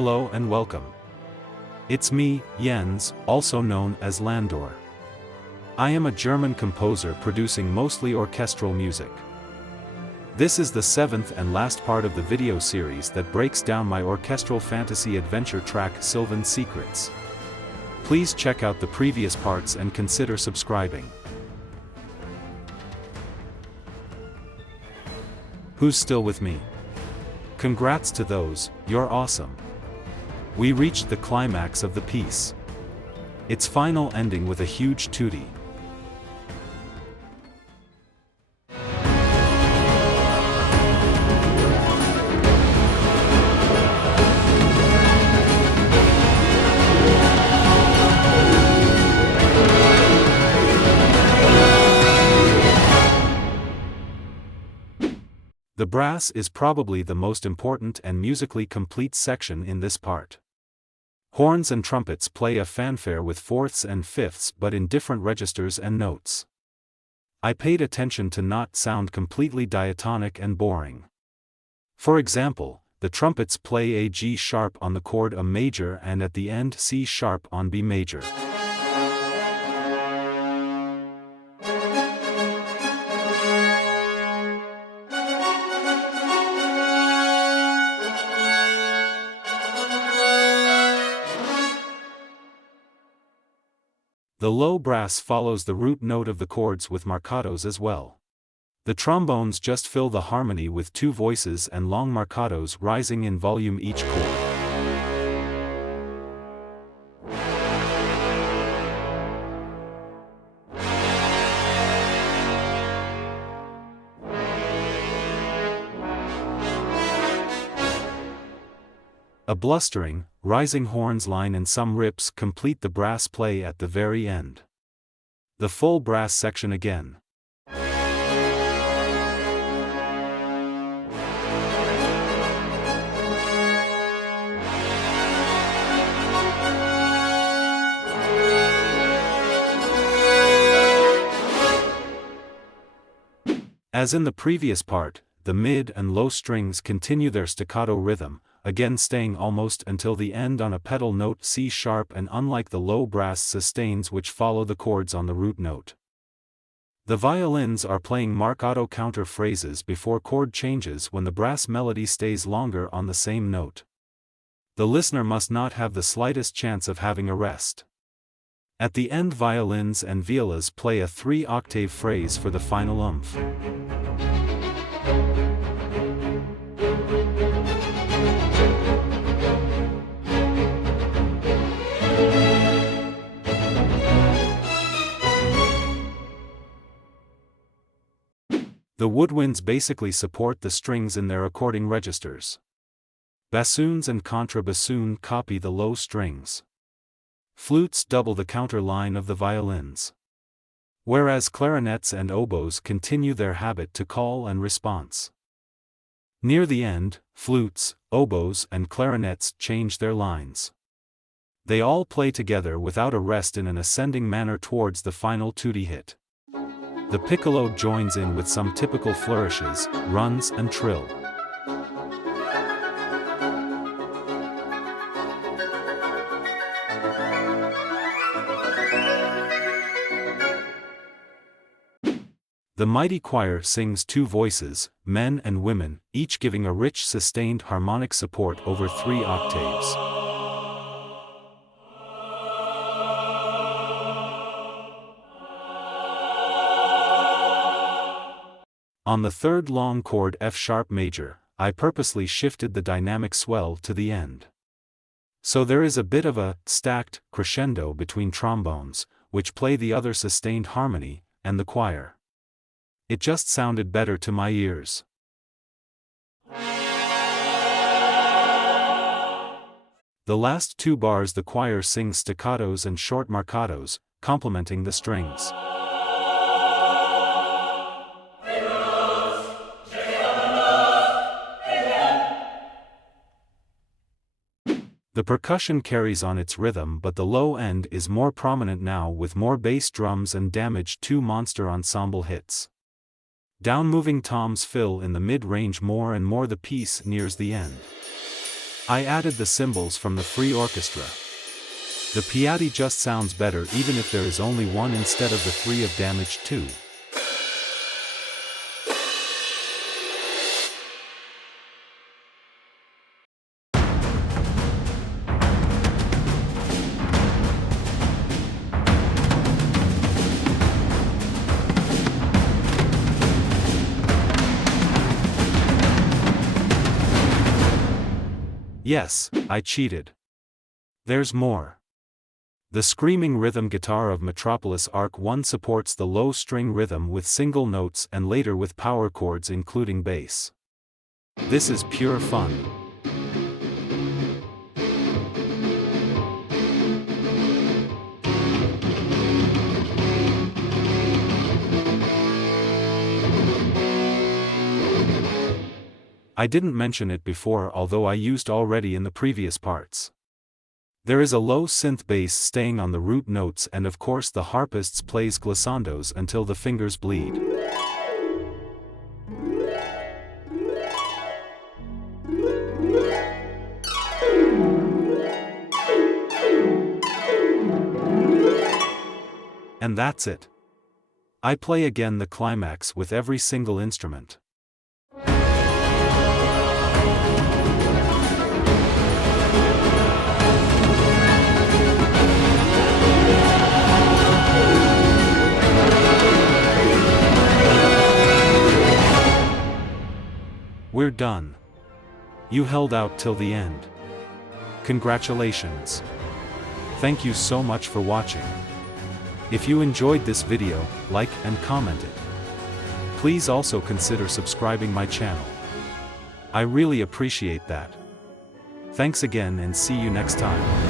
Hello and welcome. It's me, Jens, also known as Landor. I am a German composer producing mostly orchestral music. This is the 7th and last part of the video series that breaks down my orchestral fantasy adventure track Sylvan Secrets. Please check out the previous parts and consider subscribing. Who's still with me? Congrats to those, you're awesome. We reached the climax of the piece. Its final ending with a huge tutti. The brass is probably the most important and musically complete section in this part. Horns and trumpets play a fanfare with fourths and fifths but in different registers and notes. I paid attention to not sound completely diatonic and boring. For example, the trumpets play a G sharp on the chord A major and at the end C sharp on B major. The low brass follows the root note of the chords with marcatos as well. The trombones just fill the harmony with two voices and long marcatos rising in volume each chord. A blustering, rising horns line and some rips complete the brass play at the very end. The full brass section again. As in the previous part, the mid and low strings continue their staccato rhythm, again staying almost until the end on a pedal note C sharp, and unlike the low brass sustains which follow the chords on the root note. The violins are playing marcato counter phrases before chord changes when the brass melody stays longer on the same note. The listener must not have the slightest chance of having a rest. At the end, violins and violas play a 3-octave phrase for the final oomph. The woodwinds basically support the strings in their according registers. Bassoons and contrabassoon copy the low strings. Flutes double the counter line of the violins. Whereas clarinets and oboes continue their habit to call and response. Near the end, flutes, oboes and clarinets change their lines. They all play together without a rest in an ascending manner towards the final tutti hit. The piccolo joins in with some typical flourishes, runs and trill. The mighty choir sings two voices, men and women, each giving a rich sustained harmonic support over 3 octaves. On the third long chord F sharp major, I purposely shifted the dynamic swell to the end. So there is a bit of a stacked crescendo between trombones, which play the other sustained harmony, and the choir. It just sounded better to my ears. The last 2 bars the choir sings staccatos and short marcatos, complementing the strings. The percussion carries on its rhythm, but the low end is more prominent now with more bass drums and damaged 2 monster ensemble hits. Down-moving toms fill in the mid-range more and more the piece nears the end. I added the cymbals from the free orchestra. The piatti just sounds better even if there is only one instead of the 3 of damaged 2. Yes, I cheated. There's more. The screaming rhythm guitar of Metropolis Arc 1 supports the low string rhythm with single notes and later with power chords including bass. This is pure fun. I didn't mention it before although I used already in the previous parts. There is a low synth bass staying on the root notes and of course the harpists plays glissandos until the fingers bleed. And that's it. I play again the climax with every single instrument. We're done. You held out till the end. Congratulations. Thank you so much for watching. If you enjoyed this video, like and comment it. Please also consider subscribing my channel. I really appreciate that. Thanks again and see you next time.